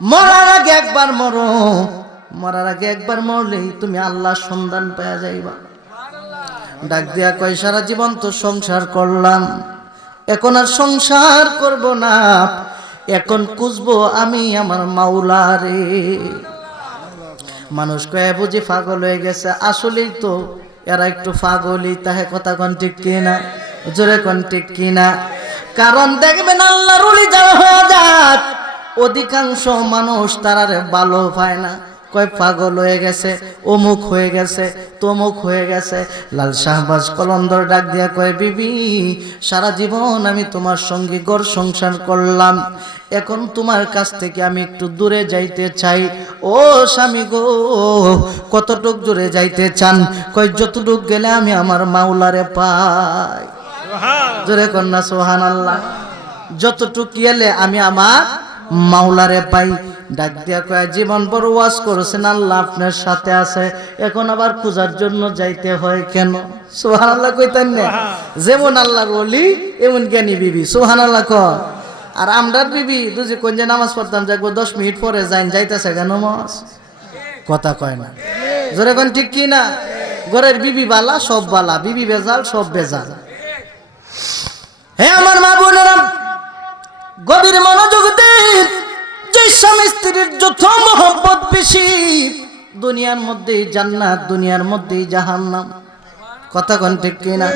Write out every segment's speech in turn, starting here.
মরার আগে একবার মরো, মরার আগে একবার মরলেই তুমি আল্লাহর সন্ধান পেয়ে যাইবা। ডাক দিয়া কয় সারা জীবন তো সংসার করলাম, এখন আর সংসার করব না, এখন খুঁজবো আমি আমার মাওলারে। মানুষ কয়ে বুঝি পাগল হয়ে গেছে, আসলেই তো এরা একটু পাগলই, তাহে কথা কোন ঠিক কিনা, জোরে কোন ঠিক কিনা। কারণ দেখবেন আল্লাহর ওলি যারা হয়ে যায় অধিকাংশ মানুষ তারারে ভালো পায় না, কয় পাগল হয়ে গেছে, অমুক হয়ে গেছে, তমুক হয়ে গেছে। লাল শাহবাজ কলন্দর ডাক দিয়া কয় বিবি, সারা জীবন আমি তোমার সঙ্গে ঘর সংসার করলাম, এখন তোমার কাছ থেকে আমি একটু দূরে যাইতে চাই। ও স্বামী গো, কতটুক দূরে যাইতে চান? কয় যতটুক গেলে আমি আমার মাওলারে পাই। জোরে কন্যা সুবহানাল্লাহ। যতটুক গেলে আমি আমার মাওলারে পাই। ডাক দিয়া কয় জীবন বড় ওয়াজ করেছেন, আল্লাহ আপনার সাথে আছে, এখন আবার খোঁজার জন্য যাইতে হয় কেন? সুবহানাল্লাহ কইতেন না? যেমন আল্লাহর ওলি এমন জ্ঞানী বিবি। সুবহানাল্লাহ কর। আর আমরার বিবি দুজি কোন যে নামাজ পড়তাম যাকবো 10 মিনিট পরে যাইন, যাইতেছে কেন নামাজ? কথা কয় না, জোরে কোন ঠিক কি না? ঘরের বিবি বালা, সব বালা, বিবি বেজাল, সব বেজাল। হে আমার মা বোনেরা, গভীর মনোযোগ দিন। যে স্বামী স্ত্রীর যত মহব্বত বেশি, দুনিয়ার মধ্যেই জান্নাত, দুনিয়ার মধ্যেই জাহান্নাম। কথা কোন ঠিক কিনা?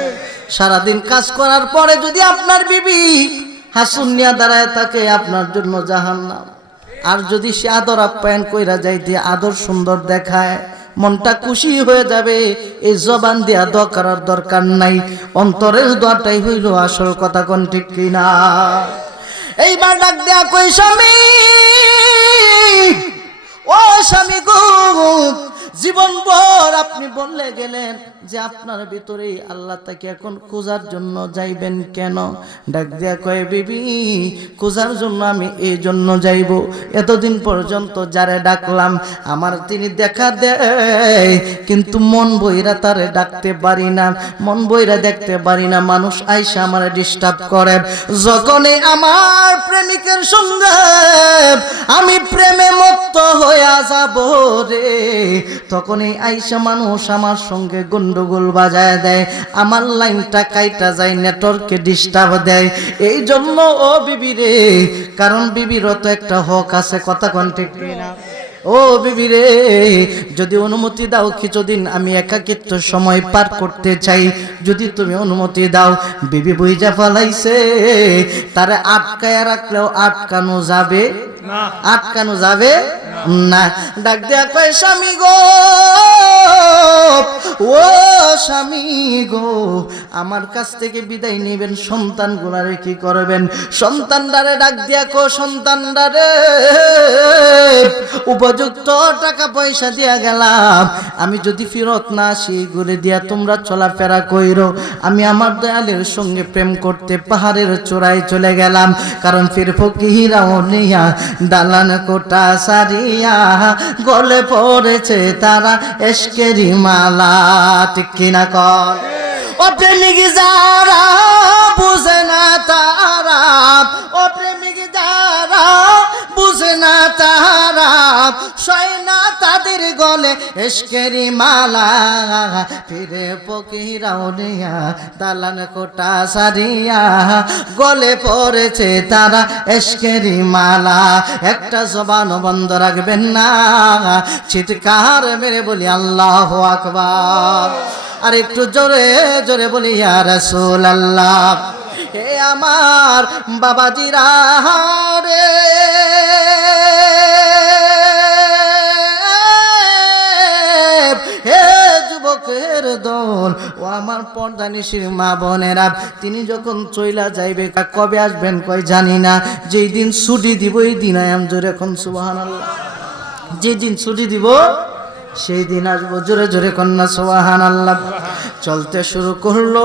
সারাদিন কাজ করার পরে যদি আপনার বিবি হাসুনিয়া দাঁড়ায় থাকে, আপনার জন্য জাহান্নাম। আর যদি সে আদর আপ্যায়ন কইরা যাইতে, আদর সুন্দর দেখায়, মনটা খুশি হয়ে যাবে। এই জবান দিয়া দোয়া করার দরকার নাই, অন্তরের দোয়াটাই হইল আসল। কথা কোন ঠিক কিনা? এইবার ডাক দেয়া কই স্বামী, ও স্বামী গো, জীবন ভর আপনি বললে গেলেন যে আপনার ভিতরেই আল্লাহ তাকে এখন খোঁজার জন্য যাইবেন কেন? ডাক দিয়া কয় বিবি, খোঁজার জন্য আমি এই জন্য যাইব, এতদিন পর্যন্ত যারে ডাকলাম আমার তিনি দেখা দেয়, কিন্তু মন বইরা তারে ডাকতে পারি না, মন বইরা দেখতে পারি না। মানুষ আইসা আমার ডিস্টার্ব করে। যখনই আমার প্রেমিকের সঙ্গে আমি প্রেমে মত্ত হইয়া যাব রে, তখনই আইসা মানুষ আমার সঙ্গে গন্ডগোল বাজায় দেয়, আমার লাইনটা কাইটা যায়, নেটওয়ার্কে ডিস্টার্ব দেয়। এই জন্য ও বিবি রে, কারণ বিবিরও তো একটা হক আছে। কথা কোন ঠিক না? ও বিবি রে, যদি অনুমতি দাও কিছুদিন আমি একাকিত্ব সময় পার করতে চাই, যদি তুমি অনুমতি দাও। বিবি বুইজা ফালাইছে, তারে আটকায়া রাখলেও আটকানো যাবে না, আটকানো যাবে না। ডাক দেয়া কয় স্বামী গো, ও স্বামী গো, আমার কাছ থেকে বিদায় নেবেন, সন্তান গুলারে কি করবেন? সন্তানদারে ডাক দিয়া কো, সন্তানদারে উপযুক্ত টাকা পয়সা দিয়া গেলাম, আমি যদি ফেরত না আসি ঘুরে দিয়া তোমরা চলাফেরা কইরো। আমি আমার দয়ালের সঙ্গে প্রেম করতে পাহাড়ের চূড়ায় চলে গেলাম, কারণ ফির ফকিরা ওলিয়া দালান কোটা সারিয়া গলে পড়েছে তারা এশকেরি মালা। ঠিক কিনা কর? ও প্রেমিক যারা বুঝে না তারা, ও প্রেমিক যারা বুঝে না তারা, সয় না তাদের গলে এশকেরি মালা। ফিরে ফকিরা ওলিয়া দালান কোটা সারিয়া গলে পড়েছে তারা এশকেরি মালা। একটা জবান বন্ধ রাখবেন না, চিৎকার মেরে বলি আল্লাহু আকবার। আর একটু জোরে জোরে বলি ইয়া রাসূলুল্লাহ। হে আমার বাবাজিরা রে, হে যুবকের দল, ও আমার পর্দানিশীর মা বোনেরা, তিনি যখন চইলা যাইবে, কবে আসবেন কই জানি না, যেই দিন ছুটি দিব এই দিন আয়াম জোরে এখন সুবহানাল্লাহ। যেদিন ছুটি দিব সেই দিন আসবো, জোরে জোরে কন্যা সুবহানাল্লাহ। চলতে শুরু করলো,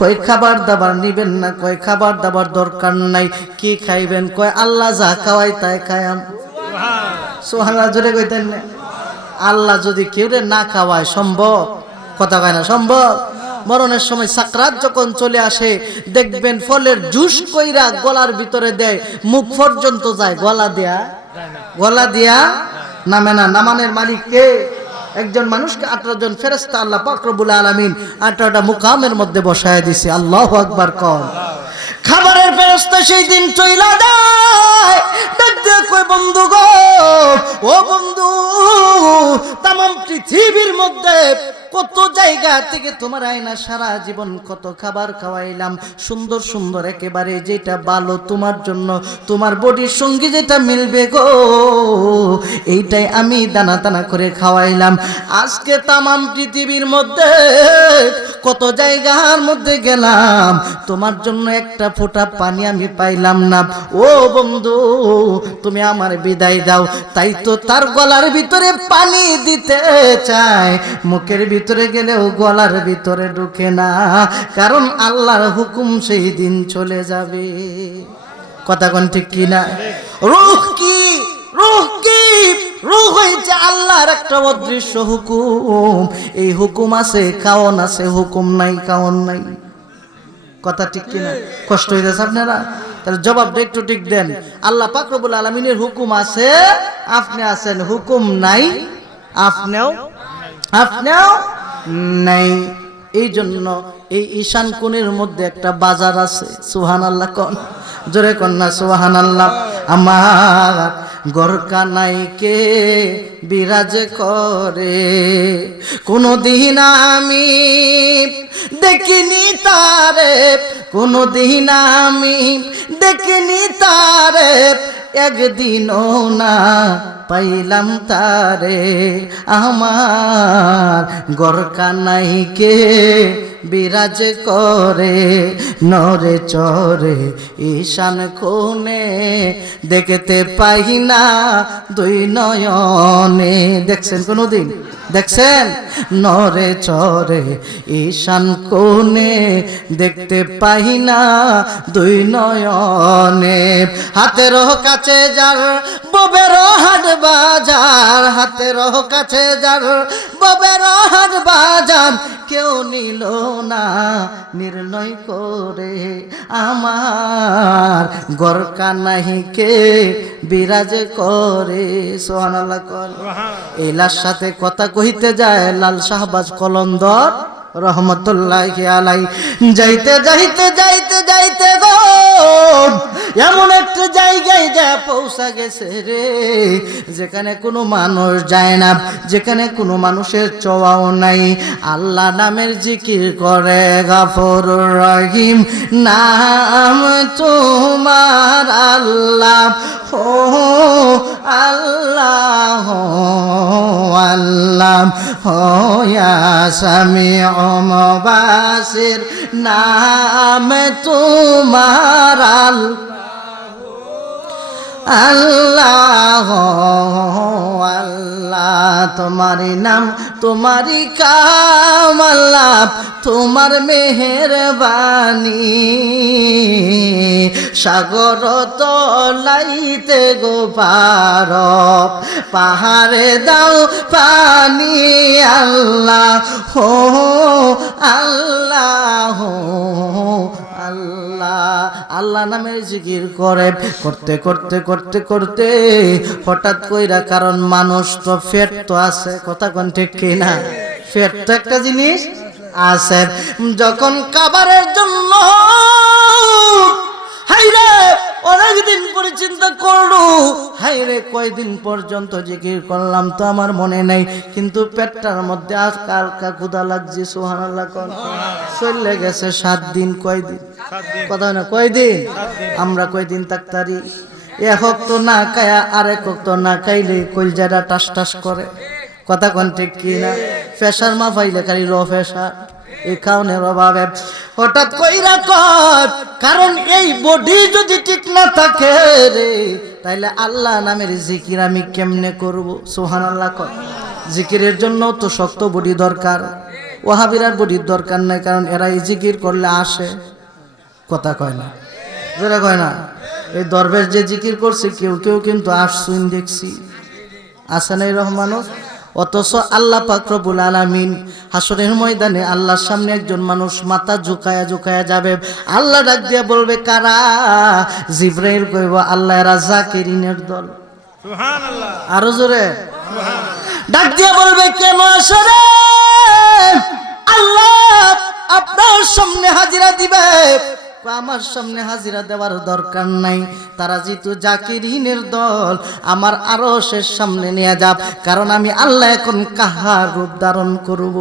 কয় খাবার দাবার নিবেন না, কয় খাবার দাবার দরকার নাই, কি খাইবেন? কয় আল্লাহ যা খাওয়াই তাই খায়াম। সুবহানাল্লাহ জোরে কইতেন না? আল্লাহ যদি কেউ না খাওয়ায় সম্ভব? কথা কয় না সম্ভব? মরণের সময় সাকরাত যখন চলে আসে, দেখবেন ফলের জুস কইরা গলার ভিতরে দেয়, মুখ পর্যন্ত যায়, গলা দেয়া গলা দিয়া নামে না। নামানের মালিক কে? একজন মানুষকে 18 জন ফেরেশতা আল্লাহ পাক রব্বুল আলামিন 18টা মুকামের মধ্যে বসায় দিছে। আল্লাহু আকবার কর। খাবারের ফেরেশতা সেই দিন চইলা যায়। দেখতে কই বন্ধু গো, ও বন্ধু, তামাম পৃথিবীর মধ্যে কত জায়গা থেকে তোমার আয়না সারা জীবন কত খাবার খাওয়াইলাম, সুন্দর সুন্দর একেবারে যেটা ভালো তোমার জন্য, তোমার বডির সঙ্গে যেটা মিলবে গো, এইটাই আমি দানা দানা করে খাওয়াইলাম। আজকে তামাম পৃথিবীর মধ্যে কত জায়গার মধ্যে গেলাম, তোমার জন্য একটা ফোঁটা পানি আমি পাইলাম না। ও বন্ধু, তুমি আমার বিদায় দাও। তাই তো তার গলার ভিতরে পানি দিতে চায়, মুখের ভিতরে গেলেও গলার ভিতরে ঢুকে না, কারণ আল্লাহর হুকুম সেই দিন চলে যাবে। কথা কোন ঠিক কিনা? রূহ কি? রূহ কি? রূহ হইছে আল্লাহর একটা অদৃশ্য হুকুম। এই হুকুম আছে, কাওন আছে, হুকুম নাই, কাওন নাই। কথা ঠিক কিনা? কষ্ট হইতেছে আপনারা? তাহলে জবাবটা একটু ঠিক দেন। আল্লাহ পাক রব্বুল আলামিনের হুকুম আছে, আপনি আছেন, হুকুম নাই, আপনিও নাই। এই জন্য এই ঈশান কোণের মধ্যে একটা বাজার আছে। সুবহানাল্লাহ কোন, জোরে কোন না সুবহানাল্লাহ। আমার গরকানাই কে বিরাজ করে, কোনদিন আমি দেখিনি তারে, কোনদিন আমি দেখিনি তারে, একদিনও না পাইলাম তারে। আমার গরকানাইকে বিরাজ করে, নরে চরে ঈশান কোণে, দেখতে পাই না দুই নয়নে। দেখছেন কোনদিন? দেখছেন? নরে চরে ঈশান কোণে, দেখতে পাই না দুই নয়নে। হাতের কাছে যার ববের হাট বাজার, হাতের কাছে যার ববের হাট বাজার, কেউ নিল না নির্ণয় করে। আমার গরকানাইকে বিরাজ করে। সুবহানাল্লাহ কর। এলার সাথে কথা কইতে যায় লাল শাহবাজ কলন্দর রহমতুল্লাহি আলাই। যাইতে যাইতে যাইতে যাইতে গো এমন একটা জায়গায় যা পৌঁছা গেছে রে, যেখানে কোনো মানুষ যায় না, যেখানে কোনো মানুষের ছোঁয়াও নাই। আল্লাহ নামের জিকির করে, গফুরুর রহিম নাম তোমার আল্লাহ, ও আল্লাহ আল্লাহ, ইয়া সামিউ মুবাসির নাম তোমার আল্লাহ, আল্লাহ তোমারি নাম তোমারি কাম, আল্লাহ তোমার মেহেরবানি। সাগর তলাইতে গো পার, পাহাড়ে দাও পানি, আল্লাহ হো আল্লাহ আল্লাহ। আল্লাহ নামের জিকির করে, করতে করতে করতে করতে হঠাৎ কইরা, কারণ মানুষ তো পেট তো আছে, কথা কোন ঠিক কিনা? পেট তো একটা জিনিস আছে। যখন খাবারের জন্য হাইরে অনেকদিন পরে চিন্তা করলো, হাইরে কয়দিন পর্যন্ত জিকির করলাম তো আমার মনে নাই, কিন্তু পেটটার মধ্যে হালকা হালকা ক্ষুধা লাগছে। সুবহানাল্লাহ কোন। চলে গেছে 7 দিন। কয়দিন? কথা না কয়দিন? আমরা কয়দিন থাকতারি? এক হক্ত না খায়া আরেক হক্ত না খাইলে কলজাটা টাস টাস করে। কথা কোন ঠিক কিনা? প্রেসার মাপাইলে খালি লো প্রেসার, এই খাওনের অভাবে হঠাৎ কইরা কর। কারণ এই বডি যদি ঠিক না থাকে রে, তাইলে আল্লাহ নামের জিকির আমি কেমনে করব? সুবহানাল্লাহ কর। জিকিরের জন্য তো শক্ত বডি দরকার। ওয়াহাবিরার বডির দরকার নাই, কারণ এরা এই জিকির করলে আসে। কথা কয় না, জোরে কয় না। এই দরবেশ যে জিকির করছে, কেউ কেউ কিন্তু আসছুন দেখছি, আসে নাই রহমানুস। অথচ আল্লাহ পাক রব্বুল আলামিন হাসরের ময়দানে আল্লাহর সামনে একজন মানুষ মাথা ঝুঁকায়া ঝুঁকায়া যাবে। আল্লাহ ডাক দিয়া বলবে কারা? জিবরাইল কইব আল্লাহ, এরা জাকিরিনের দল। সুবহানাল্লাহ। আরো জোরে ডাক দিয়ে বলবে, কেন আসে রে? আল্লাহ আপনার সামনে হাজিরা দিবে। আমার সামনে হাজিরা দেওয়ার দরকার নাই, তারা যেহেতু জাকিরিনের দল, আমার আরশের সামনে নিয়ে যাব, কারণ আমি আল্লাহ এখন কাহার রূপ ধারণ করব।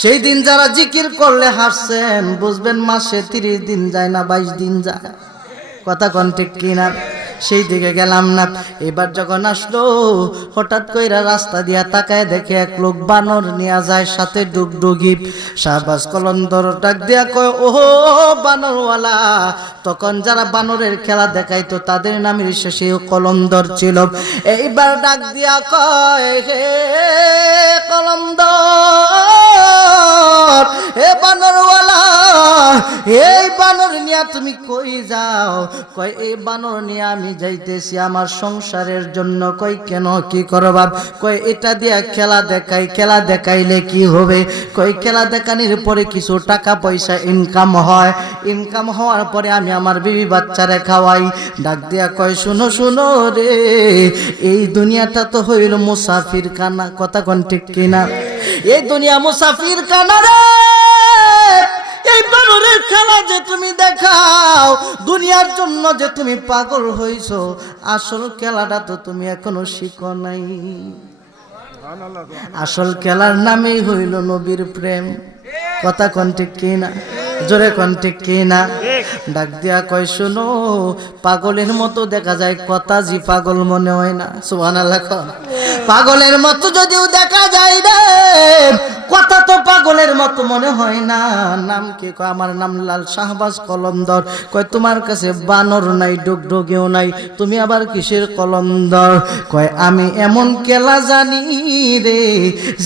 সেই দিন যারা জিকির করলে হাসছেন, বুঝবেন মাসে 30 দিন যায় না 22 দিন যায়। কথা কোন ঠিক কিনা? সেই দিকে গেলাম না। এবার যখন আসলো, হঠাৎ কইরা রাস্তা দিয়া তাকায় দেখে এক লোক বানর নিয়ে যায়, সাথে ডুগডুগি। শাহবাজ কলন্দর ডাক দিয়া কয়, ওহো বানরওয়ালা। তখন যারা বানরের খেলা দেখাইতো তাদের নামের শেষে কলন্দর ছিল। এইবার ডাক দিয়া কয়, হে কলন্দর, হে বানরওয়ালা, এই বানর নিয়া তুমি কই যাও? কয় এই বানর নিয়ে আমি যাইতেছি আমার সংসারের জন্য। কই কেন, কি করবা? কয় এটা দিয়া খেলা দেখাই, খেলা দেখাইলে কি হবে? কই খেলা দেখানোর পরে কিছু টাকা পয়সা ইনকাম হয়, ইনকাম হওয়ার পরে আমি আমার বিবি বাচ্চারে খাওয়াই। ডাক দিয়া কয়, শুনো শুনো রে, এই দুনিয়াটা তো হইল মুসাফির খানা। কথা কোন ঠিক কিনা? এই দুনিয়া মুসাফির খানা রে। এই বানরের খেলা যে তুমি দেখাও, দুনিয়ার জন্য যে তুমি পাগল হইছো, আসল খেলাটা তো তুমি এখনো শিখো নাই। আসল খেলার নামেই হইল নবীর প্রেম। কথা কোন ঠিক কিনা? জোরে কোন ঠিক কিনা? ডাক দিয়া কয়, শুনো, পাগলের মতো দেখা যায়, কথা জি পাগল মনে হয় না। সুবহানাল্লাহ। পাগলের মতো যদিও দেখা যায় রে, কথা তো পাগলের মতো মনে হয় না। নাম কি? কয় আমার নাম লাল শাহবাজ কলন্দর। কয় তোমার কাছে বানর নাই, ডুগডুগিও নাই, তুমি আবার কিসের কলন্দর? কয় আমি এমন খেলা জানি রে,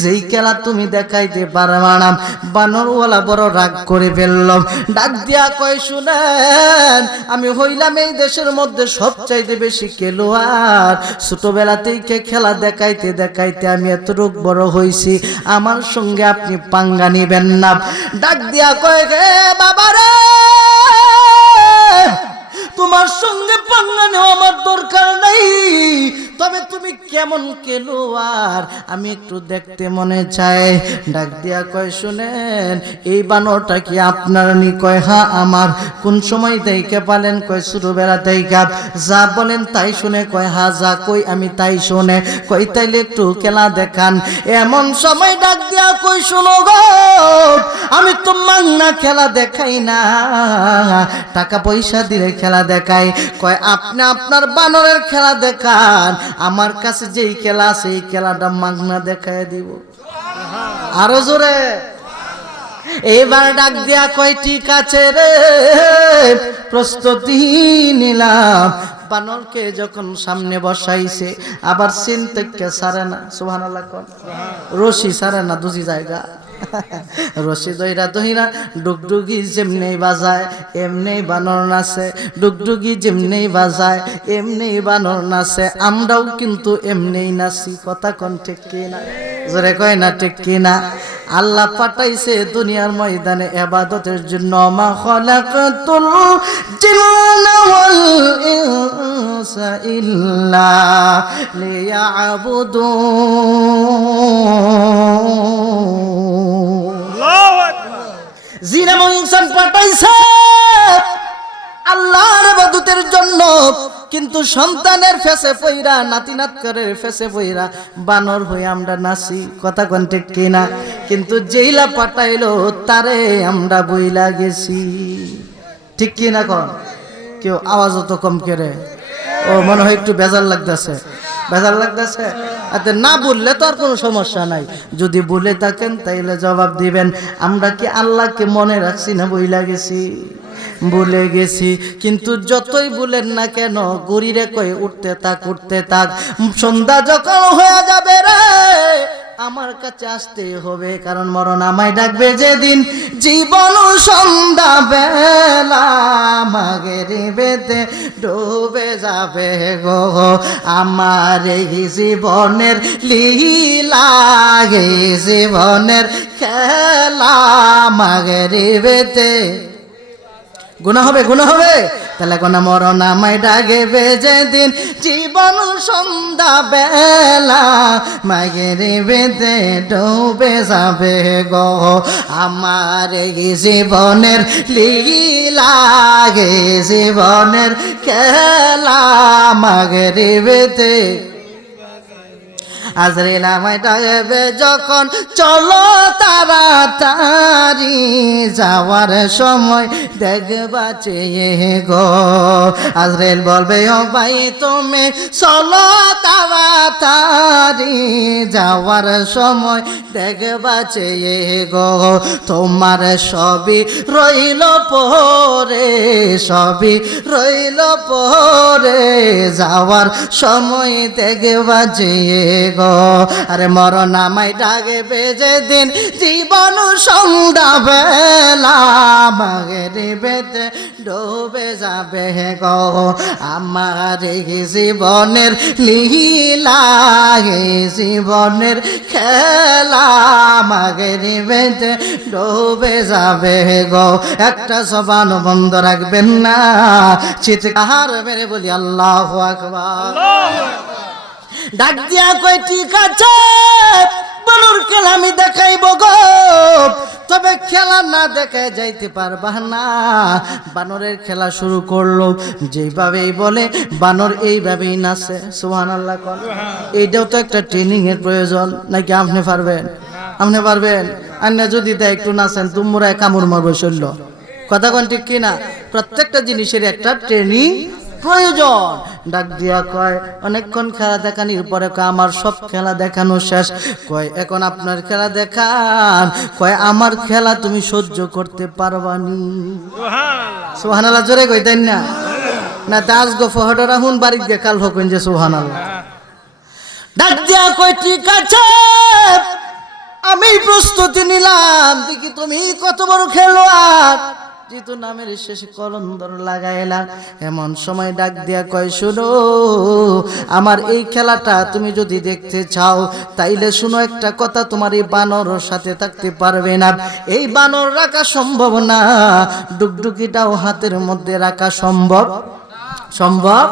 যেই খেলা তুমি দেখাইতে পারবা না। বানরওয়ালা বড় রাগ করে ফেলল। ডাক দিয়া কয়, শুনেন, আমি হইলাম এই দেশের মধ্যে সবচাইতে বেশি খেলোয়াড়। ছোটবেলাতেই খেলা দেখাইতে দেখাইতে আমি এতটুক বড় হইছি, আমার সঙ্গে আপনি পাঙ্গা নিবেন না। ডাক দিয়া কয়, হে বাবা রে, তোমার সঙ্গে পাঙ্গা নেওয়া আমার দরকার নাই, তবে তুমি কেমন খেলোয়াড় আমি একটু দেখতে মনে চায়। ডাক দিয়া কয়, শুনেন, এই বানরটা কি আপনার নি? কয় হ্যাঁ আমার। কোন সময় দেখে পালেন? কয় ছোটবেলা থেকে। যা বলেন তাই শুনে? কয় হ্যাঁ যা কই আমি তাই শুনে। কই তাইলে একটু খেলা দেখান। এমন সময় ডাক দিয়া কই, শুনো গো, আমি তো মাংনা খেলা দেখাই না, টাকা পয়সা দিলে খেলা দেখাই। কয় আপনি আপনার বানরের খেলা দেখান, আমার কাছে যেই খেলা আছে এই খেলাটা মাগনা দেখায় দিব। আরো জোরে। এবার ডাক দিয়া কয়, ঠিক আছে রে, প্রস্তুতি নিলাম। বানরকে যখন সামনে বসাইছে, আবার সিন থেকে সারে না। সুবহানাল্লাহ। রশি সারে না, দুজি জায়গা। রশি দইরা দইরা ডুগডুগি যেমনি বাজায় এমনি বানর নাচে, ডুগডুগি যেমনি বাজায় এমনি বানর নাচে। আমরাও কিন্তু এমনি নাচি। কথা কোন ঠিক কিনা? জোরে কয় না ঠিক কিনা? আল্লাহ পাঠাইছে দুনিয়ার ময়দানে ইবাদতের জন্য। মা খালাকাতুল জিন্না ওয়াল ইনসা ইল্লা লিয়াবুদুন। জিন এবং ইনসান পাঠাইছে আল্লাহর ইবাদতের জন্য, কিন্তু সন্তানের ফেসে পইরা, নাতি নাতকারের ফেসে পইরা বানর হয়ে আমরা নাচি। কথা কোন ঠিক কিনা? কিন্তু যেইলা পাঠাইলো তারে আমরা বইলা গেছি। ঠিক কিনা কোন? কেউ আওয়াজ তো কম করে, ও মনে হয় একটু বেজার লাগতেছে, বেজার লাগতেছে। না বললে তো আর কোনো সমস্যা নাই, যদি বলে থাকেন তাইলে জবাব দিবেন। আমরা কি আল্লাহকে মনে রাখছি না বইলা গেছি? ভুলে গেছি। কিন্তু যতই বলেন না কেন, গরিরে কয়ে উঠতে থাক, উঠতে থাক। সন্ধ্যা যখন হয়ে যাবে রে, আমার কাছে আসতে হবে, কারণ মরণ আমায় ডাকবে যেদিন। জীবন সন্ধ্যা বেলা মাগরিবেতে ডুবে যাবে গো, আমার এই জীবনের লীলা, এই জীবনের খেলা মাগরিবেতে গুনাহ হবে, গুনাহ হবে। তাহলে কোন মরনা মাই ডাকে বেজে দিন জীবন সন্ধ্যা বেলা মায়ের বেদে ডুবে যাবে গো আমার এই জীবনের লীলা গে জীবনের খেলা মায়ের বেদে আজরাইল আমায় ডাকবে যখন চলো তাড়াতাড়ি যাওয়ার সময় দেখবা চেয়ে গো আজরাইল বলবে ও ভাই তুমি চলো তাড়াতাড়ি যাওয়ার সময় দেখবা চেয়ে গো তোমার সবই রইল পরে সবই রইল পরে যাওয়ার সময় দেখবা চেয়ে গো আরে মরণ আমায় ডাকে বেজে দিন জীবন সন্ধ্যা বেলা মাগের বেদে ডুবে যাবে গো আমার জীবনের লীলা জীবনের খেলা মাগের বেদে ডুবে যাবে গো একটা জবান বন্ধ রাখবেন না চিৎকার মেরে বলি আল্লাহু আকবার ডাক দিয়া কই ঠিক আছে বানর খেলা আমি দেখাইব গো তবে খেলা না দেখে যাইতে পারবা না বানরের খেলা শুরু করলো যেভাবেই বলে বানর এইভাবেই নাচে সুবহানাল্লাহ কোন এইটাও তো একটা ট্রেনিং এর প্রয়োজন নাকি আপনি পারবেন আপনি পারবেন আন্না যদি দেয় একটু নাচেন তোমরা কামড় মারবে শরীর কথা কোন ঠিক কিনা প্রত্যেকটা জিনিসের একটা ট্রেনিং প্রয়োজন ডাক দিয়া কয় অনেকক্ষণ খেলা দেখানির পরে আমার সব খেলা দেখানো শেষ কয় এখন আপনার খেলা দেখান কয় আমার খেলা তুমি সহ্য করতে পারবানি সুবহানাল্লাহ জোরে কইতেন না না দাস গো ফহড়া রাহুন বাড়ি দেখাল হকেন যে সুবহানাল্লাহ ডাক দিয়া কয় ঠিক আছে আমি প্রস্তুতি নিলাম দেখি তুমি কত বড় খেলোয়াড় যেহেতু নামের শেষে কলন্দর লাগাইলাম এমন সময় ডাক দিয়া কয় শুনো আমার এই খেলাটা তুমি যদি দেখতে চাও তাইলে শুনো একটা কথা তোমার এই বানর সাথে থাকতে পারবে না এই বানর রাখা সম্ভব না ডুগডুগিটাও হাতের মধ্যে রাখা সম্ভব সম্ভব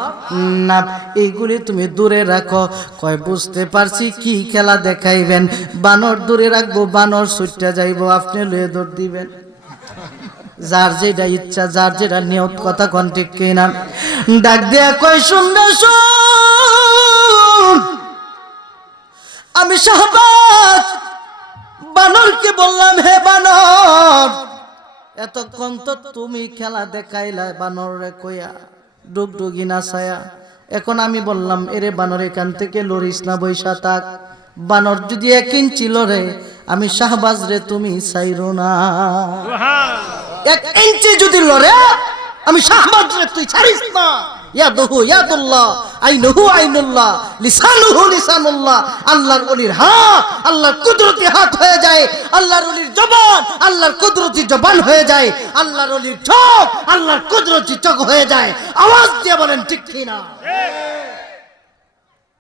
না এইগুলি তুমি দূরে রাখো কয় বুঝতে পারছি কি খেলা দেখাইবেন বানর দূরে রাখবো বানর ছুটতে যাইবো আপনি লয়ে দৌড় দিবেন যার যেটা ইচ্ছা যার যেটা নিয়ত কথা কোন ঠিক কিনা ডাক দেয়া কই শুনবে শুন আমি শাহবাজ বানরকে বললাম হে বানর এতক্ষণ তো তুমি খেলা দেখাইলা বানর রে কইয়া ডুগডুগি নাচায়া এখন আমি বললাম এরে বানর এখান থেকে লড়িস না বৈশা থাক বানর যদি 1 ইঞ্চি লড়ে আমি শাহবাজ রে তুমি চাইরো না 1 ইঞ্চি যদি লড়ে আমি শাহবাজ রে তুই ছাড়িস না ইয়াদুহু ইয়াদুল্লাহ আইনুহু আইনুল্লাহ লিসানুহু লিসানুল্লাহ আল্লাহর ওলির হাত আল্লাহর কুদরতি হাত হয়ে যায় আল্লাহর ওলির জবান আল্লাহর কুদরতি জবান হয়ে যায় আল্লাহর ওলির চোখ আল্লাহর কুদরতি চোখ হয়ে যায় আওয়াজ দিয়ে বলেন ঠিক কি না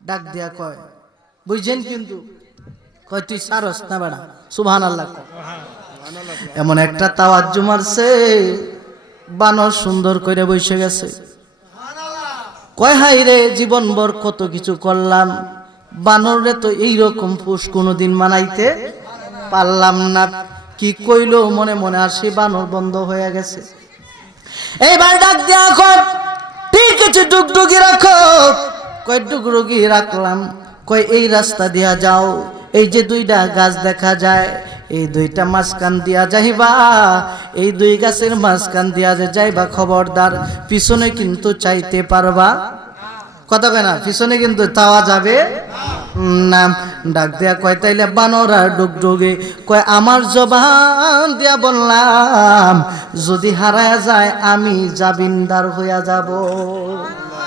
ডাক দিয়া কয় বুঝছেন কিন্তু কয় তুই সারস না বেড়া সুবহানাল্লাহ এমন একটা তাওয়াজ্জু মারছে বানর সুন্দর করে বসে গেছে কয় হাই রে জীবনভর কত কিছু করলাম বানরে তো এইরকম ফুস কোনোদিন মানাইতে পারলাম না কি কইলো মনে মনে আর সে বানর বন্ধ হয়ে গেছে এইবার ডাক দিয়া কর ঠিক আছে ডুগডুগি রাখো কয় ডুগডুগি রাখলাম কয় এই রাস্তা দিয়া যাও এই যে 2টা গাছ দেখা যায় এই 2টা মাঝখান দিয়া যাইবা এই 2 গাছের মাঝখান দিয়া যাইবা খবরদার পিছনে কিন্তু চাইতে পারবা কথা কয় না পিছনে কিন্তু তাওয়া যাবে না ডাক দিয়া কয় তাইলে বানর আর ডুগডুগি কয় আমার জবান দিয়া বললাম যদি হারায় যায় আমি জাবিনদার হইয়া যাব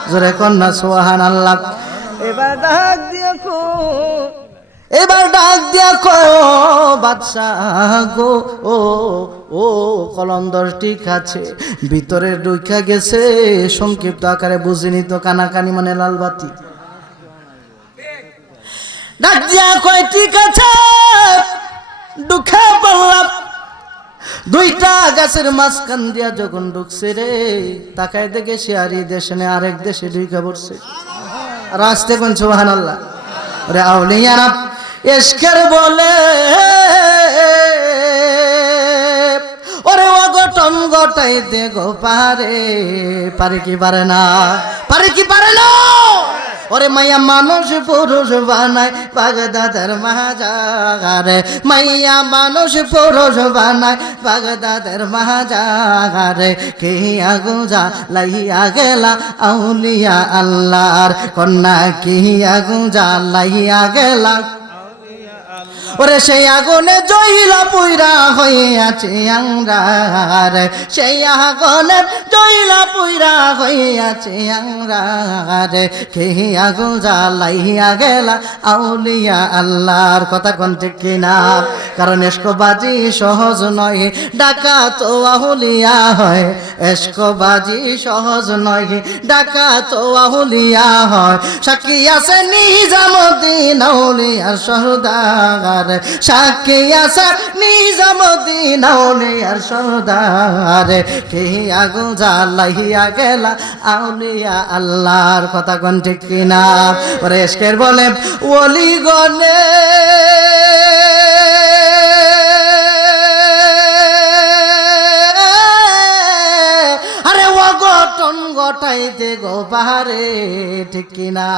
জোরে কন্যা সুবহানাল্লাহ এবার ডাক দিয়া কো বাদশাহ গো ও কলন্দর ঠিক আছে ভিতরে ঢুকা গেছে সংক্ষিপ্ত আকারে বুঝিনি তো কানাকানি মানে লালবাতি ডাক দিয়া কয় ঠিক আছে ঢুকা বললাম দুইটা গাছের মাঝখান দিয়া যখন ঢুকছে রে, তাকায় দেখে সে আর এই দেশে নেই, আরেক দেশে ঢুকে পড়ছে। আর আসতে কোন সুবহানাল্লাহ। ওরে আউলিয়ারা এশকের বলে ওরে অঘটন ঘটাইতে গো পারে, পারে কি পারে না, পারে কি পারে না। ওরে মাইয়া মানুষ পুরুষ বানায় বাগদাদের মাজারে, মাইয়া মানুষ পুরুষ বানায় বাগদাদের মাজারে, কে আগুজা লাইয়া গেলা আউলিয়া আল্লাহর কন্যা, কি আগুজা লাইয়া গেলা। ওরে সেই আগুনে জইলা পুইরা হইয়াছে আংরার, সেই আগুনে জইলা পুইরা হইয়াছে আংরার, কে আগুন জ্বালাইয়া গেলা আউলিয়া আল্লাহর। কথা কোন ঠিক কিনা? কারণ এসকবাজি সহজ নয়, ডাকাত আউলিয়া হয়। এসকবাজি সহজ নয়, ডাকাত আউলিয়া হয়। সাক্ষী আছে নিজামুদ্দিন আউলিয়ার সরদার, সাক্ষী আছে নিজামুদ্দিন আউলিয়ার সরদার, কে আগুন জ্বালাইয়া গেলা আউলিয়া আল্লাহর। কথা কোন ঠিক কিনা? ওরে এশকের বলে ওলি গনে অঘটন ঘটাইতে গো পাহাড়ে, ঠিক কিনা?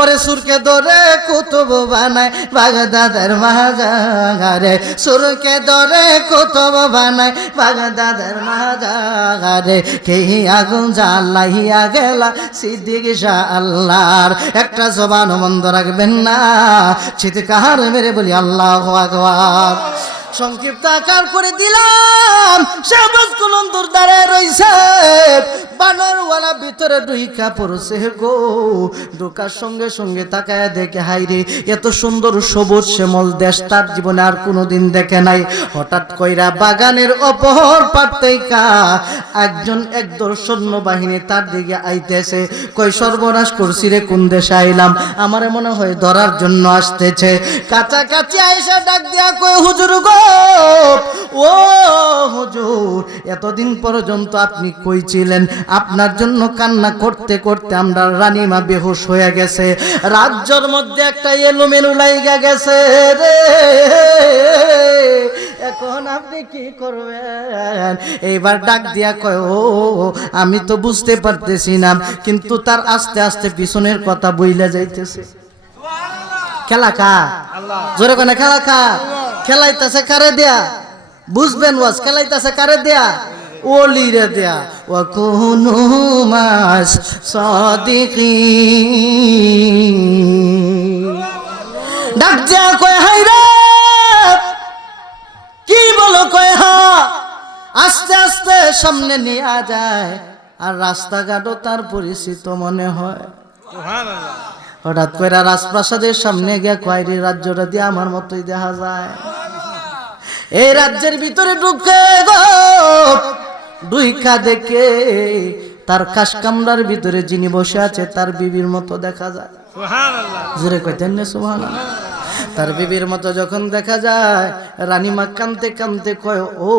ওরে সুরকে ধরে কুতুব বানায় বাগদাদের মাজারে, সুরকে ধরে কুতুব বানায় বাগদাদের মাজারে, কে আগুন জ্বালাইয়া গেলা সিদ্দিক শাহ আল্লাহর। একটা জবান বন্ধ রাখবেন না, চিৎকার মেরে বলি আল্লাহু আকবার। সংক্ষিপ্ত আকার করে দিলাম। শাহবাজ কুলন্দর দাঁড়ায় রইছে, বানরওয়ালা ভিতরে ঢুইকা পড়ছে গো। ঢোকার সঙ্গে সঙ্গে তাকায় দেখে হাইরে এত সুন্দর সবুজ শ্যামল দেশ তার জীবনে আর কোনোদিন দেখে নাই। হঠাৎ কইরা বাগানের অপহর পার্থিকা একজন একদল সৈন্যবাহিনী তার দিকে আইতেছে। কই সর্বনাশ করছি রে, কোন দেশে আইলাম, আমারে মনে হয় ধরার জন্য আসতেছে। কাছাকাছি আইসা ডাক দিয়া কই হুজুর গো, ও হুজুর এতদিন পর্যন্ত আপনি কই ছিলেন? আপনার জন্য কান্না করতে করতে আমরা রানীমা বেহুশ হয়ে গেছে, রাজ্যের মধ্যে একটা এলোমেলো লাইগা গেছে রে, এখন আপনি কি করবেন? এইবার ডাক দিয়া কয় ও আমি তো বুঝতে পারতেছি না, কিন্তু তার আস্তে আস্তে পিছনের কথা বইলা যাইতেছে। খেলা খা জোরে কোনে, খেলা খা, খেলাইতেছে কারে দেয়া? বুঝবেন ওয়াজ, খেলাইতেছে কারে দেয়া? ওলি রে দেয়া। ওয়া কুনু মাস সাদিকিন। ডাক দিয়া কয় হাই রে, কি বলো? কয় হা। আস্তে আস্তে সামনে নিয়ে যায়, আর রাস্তাঘাটও তার পরিচিত মনে হয়। হঠাৎ করে রাজপ্রাসাদের সামনে গিয়ে কয়রি রাজ্যটা দিয়ে আমার মতোই দেখা যায়। এই রাজ্যের ভিতরে ঢুকে গো, ঢুইকা দেখে তার কাশ কামরার ভিতরে যিনি বসে আছে তার বিবির মতো দেখা যায়। জোরে কইতেন না সুবহানাল্লাহ। তার বিবির মতো যখন দেখা যায়, রানীমা কাঁদতে কাঁদতে কয় ও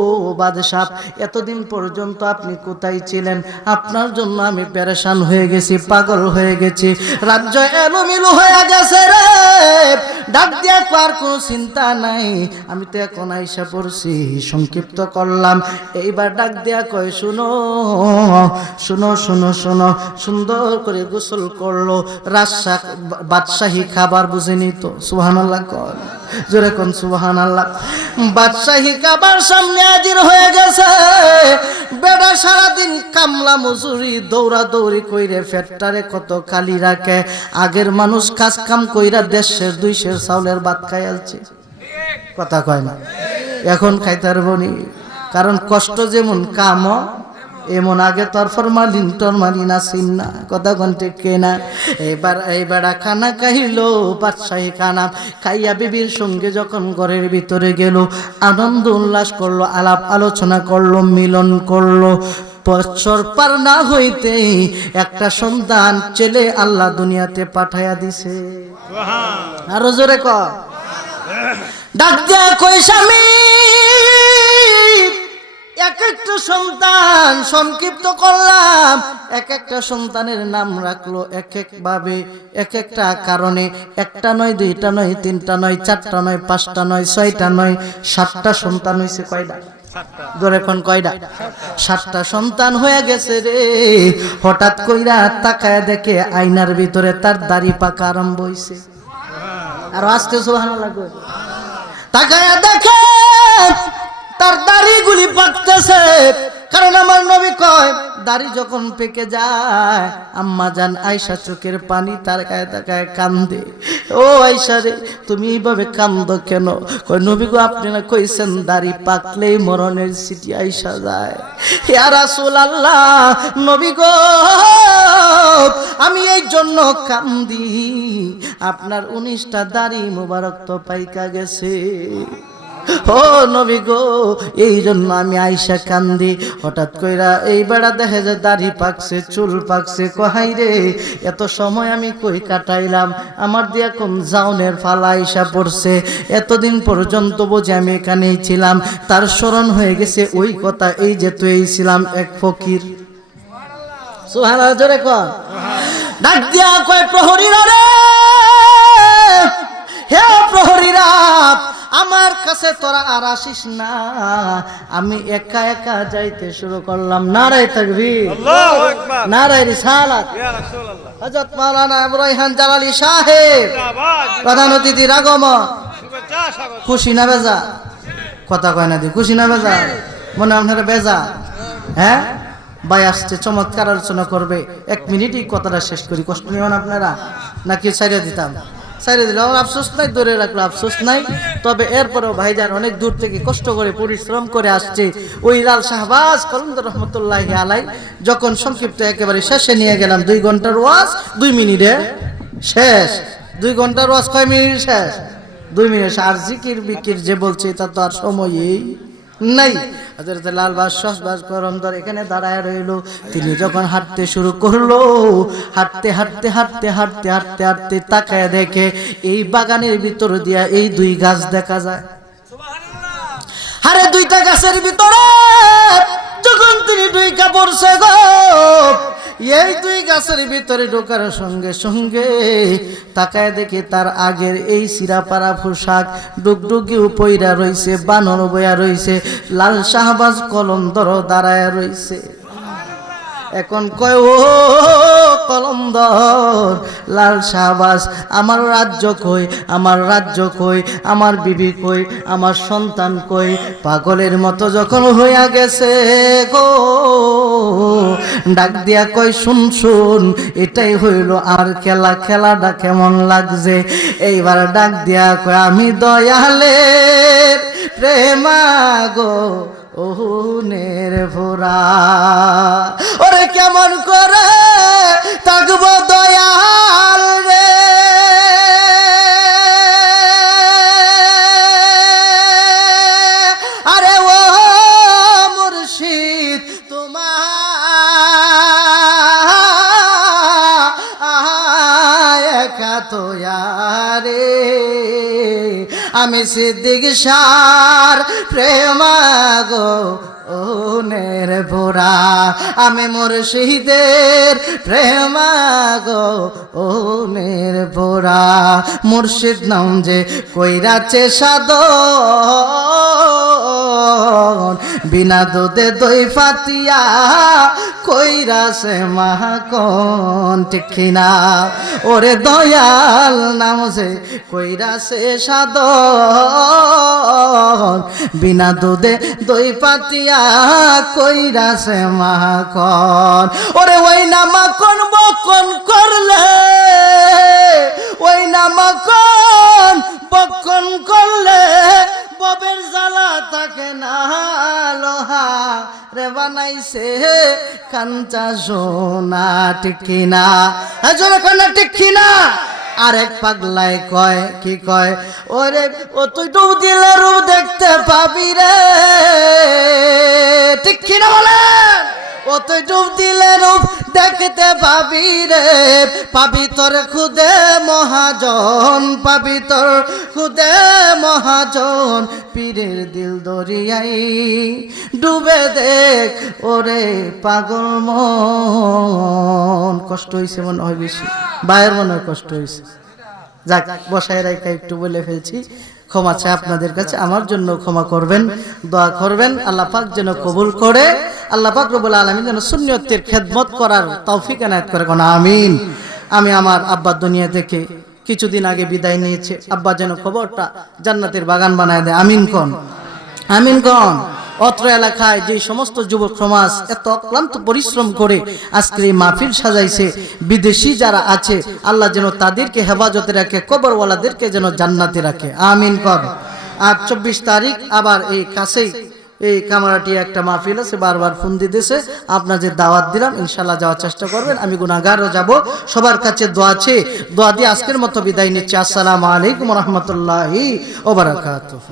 বাদশাহ, এতদিন পর্যন্ত আপনি কোথায় ছিলেন? আপনার জন্য আমি পেরেশান হয়ে গেছি, পাগল হয়ে গেছি, রাজ্য এলোমেলো হয়ে গেছে রে। ডাক দিয়া কর কোনো চিন্তা নাই, আমি তো এখন আইসা পড়ছি, সংক্ষিপ্ত করলাম। এইবার ডাক দিয়া কয় শুনো শুনো শুনো শুনো। সুন্দর করে গোসল করলো, বাদশাহী খাবার বুঝেনি তো? সুবহানাল্লাহ কর, জোরে কোন সুবহানাল্লাহ। বাদশাহী খাবার সামনে হাজির হয়ে গেছে। বেটা সারাদিন কামলা মজুরি দৌড়া দৌড়ি কইরে ফেটটারে কত খালি রাখে। আগের মানুষ কাজ কাম কইরা 1.5 2 চাউলের ভাত খাই আলছে, কথা কয় না? এখন খাইতার বনি, কারণ কষ্ট যেমন কাম এমন আগে তোর ফরমালিন আসিন না, কথা কোন ঠিক না? এইবার খানা খাইলো, বাদশাহী খানা খাইয়া বিবির সঙ্গে যখন ঘরের ভিতরে গেল, আনন্দ উল্লাস করলো, আলাপ আলোচনা করলো, মিলন করলো। বছর পার না হইতেই একটা সন্তান ছেলে আল্লাহ দুনিয়াতে পাঠাইয়া দিছে। আরো জোরে কর। ডাক দিয়া কই স্বামী এক একটা সন্তান সংক্ষিপ্ত করলাম, এক একটা সন্তানের নাম রাখলো এক এক ভাবে, এক একটা কারণে। একটা নয়, দুইটা নয়, তিনটা নয়, চারটা নয়, পাঁচটা নয়, ছয়টা নয়, 7টা সন্তান হয়েছে। কয়টা? ধরে কোন কয়টা? 7টা সন্তান হয়ে গেছে রে। হঠাৎ কইরা তাকায় দেখে আয়নার ভিতরে তার দাড়ি পাকা আরম্ভ হইছে। আর আস্তে সুবহানাল্লাহ কই, তাকায় দেখে তার দাড়িগুলি পাকতেছে। কারণ আমার নবী কয় দাড়ি যখন পেকে যায় আম্মা জান আয়েশা চোখের পানি তার গায়ে তাকায় কান্দে। ও আয়েশা রে, তুমি এইভাবে কান্দো কেন? কয় নবী গো, আপনি না কইছেন দাড়ি পাকলেই মরণের সিটি আয়েশা যায়। ইয়া রাসূলুল্লাহ, নবী গো, আমি এই জন্য কান্দি, আপনার 19টা দাড়ি মোবারক তো পাইকা গেছে। ও নবী গো, এই জন্য আমি আয়েশা কান্দি। হঠাৎ কইরা এই বেড়া দেখে যে দাড়ি পাকছে, চুল পাকছে। কহাই রে, এত সময় আমি কই কাটাইলাম, আমার দিয়া কোন জাউনের ফালা আয়েশা পড়ছে। এতদিন পর্যন্ত বুঝে আমি এখানেই ছিলাম। তার স্মরণ হয়ে গেছে ওই কথা, এই যে তুই ছিলাম এক ফকির। সুবহানাল্লাহ জোরে কর। ডাক দিয়া কয় প্রহরীরা রে, হে প্রহরীরা, আমার কাছে তোরা আর আসিস না। আমি একা একা যাইতে শুরু করলাম। নারায়ে তাকবীর, আল্লাহু আকবার, নারায়ে রিসালাত। ইয়া রাসূলুল্লাহ। হযরত মাওলানা ইব্রাহিম জালালী সাহেব প্রধান অতিথির আগমন। খুশি না বেজা? কথা কয় না দি, খুশি না বেজা? মনে আপনারা বেজা? হ্যাঁ, ভাই আসছে, চমৎকার আলোচনা করবে। 1 মিনিটই কথাটা শেষ করি। কষ্ট নেবেন আপনারা নাকি ছাইড়া দিতাম? ছাইড়ে দিল, আমার আফসোস নাই, ধরে রাখলো, আফসোস নাই। তবে এরপরেও ভাইজান অনেক দূর থেকে কষ্ট করে পরিশ্রম করে আসছে। ওই লাল শাহবাজ কলন্দর রহমতুল্লাহি আলাই যখন সংক্ষিপ্ত একেবারে শেষে নিয়ে গেলাম, 2 ঘন্টার ওয়াজ 2 মিনিটে শেষ। 2 ঘন্টার ওয়াজ কয় মিনিট শেষ? 2 মিনিট। আর জিকির বিকির যে বলছে তা তো আর সময়ই নাই। হযরত লাল শাহবাজ কলন্দর এখানে দাঁড়ায় রইল। তিনি যখন হাঁটতে শুরু করলো, হাঁটতে হাঁটতে হাঁটতে হাঁটতে হাঁটতে হাঁটতে তাকায় দেখে এই বাগানের ভিতর দিয়া এই 2 গাছ দেখা যায়। আরে 2টা গাছের ভিতরে যখন তিনি ঢুইকা পড়ছে গো, এই 2 গাছের ভিতরে ঢোকার সঙ্গে সঙ্গে তাকায় দেখে তার আগের এই সিরাপাড়া পোশাক ডুগডুগি উপইরা রইছে, বানর বয়া রইছে, লাল শাহবাজ কলন্দর দাঁড়ায় রইছে। এখন কয়, ও কলন্দর, লাল শাহবাজ, আমার রাজ্য কই, আমার রাজ্য কই, আমার বিবি কই, আমার সন্তান কই? পাগলের মতো যখন হইয়া গেছে গো, ডাক দিয়া কয়, শুন শুন, এটাই হইল আর খেলা, খেলাটা কেমন লাগছে? এইবার ডাক দিয়া কয়, আমি দয়ালের প্রেমাগো ওহুনের ভোরা। ওরে কেমন করে থাকবো দয়াল রে, আরে ও মুর্শিদ তোমার একা তো রে। আমি সিদ্দিক শাহর প্রেমাগো ওনের ভোরা, আমি মুর্শিদের প্রেমাগো ওনের ভোরা। মুর্শিদ নাম যে কইরাছে সাধন, বিনা দুধে দই ফাতিয়া কইরাছে মাখন। ঠিক কিনা? ওরে দয়াল নাম যে কইরাছে সাধন, বিনা দুধে দই পাতিয়া কইরাছে মাখন। ওরে ওই না মাখন বকন করলে, ওই না মাখন বকন করলে ববের জ্বালা থাকে না, লোহা রে বানাইছে কাঞ্চা সোনা। ঠিক কিনা? ঠিক কিনা? আরেক পাগলায় কয়, কি কয়? ওরে ও তুই ডুব দিলে রূপ দেখতে পাবি রে। ঠিক কিনা বলেন? ওতে ডুব দিলে রূপ দেখতে পাবি রে, পাবি তোর খুদে মহাজন, পাবি তোর খুদে মহাজন। পীরের দিল দরিয়াই ডুবে দেখ ওরে পাগল মন। কষ্ট হয়েছে মনে হয় বেশি, ভাইয়ের মনে হয় কষ্ট হয়েছে। যাক, বসায় রাখা একটু বলে ফেলছি, ক্ষমা চাই আপনাদের কাছে, আমার জন্য ক্ষমা করবেন, দোয়া করবেন আল্লাহ পাক যেন কবুল করে, আল্লাহ পাক রব্বুল আলামিন যেন সুন্নতের খেদমত করার তৌফিক এনায়েত করে, কোন আমিন। আমি আমার আব্বা দুনিয়া থেকে কিছুদিন আগে বিদায় নিয়েছে, আব্বা যেন খবরটা জান্নাতের বাগান বানায় দেয়, আমিন কোন, আমিন কোন। অত্র এলাকায় যে সমস্ত যুবক সমাজ এত অক্লান্ত পরিশ্রম করে আজকের এই মাহফিল সাজাইছে, বিদেশি যারা আছে আল্লাহ যেন তাদেরকে হেফাজতে রাখে, কবরওয়ালাদেরকে যেন জান্নাতে রাখে, আমিন কর। আর 24 তারিখ আবার এই কাছেই এই কামারাটি একটা মাহফিল আছে, বারবার ফোন দিতেছে, আপনাদের দাওয়াত দিলাম, ইনশাআল্লাহ যাওয়ার চেষ্টা করবেন। আমি গুনাহগারও যাব, সবার কাছে দোয়া আছে, দোয়া দিয়ে আজকের মতো বিদায় নিচ্ছি। আসসালামু আলাইকুম ওয়া রাহমাতুল্লাহি ওয়া বারাকাতুহু।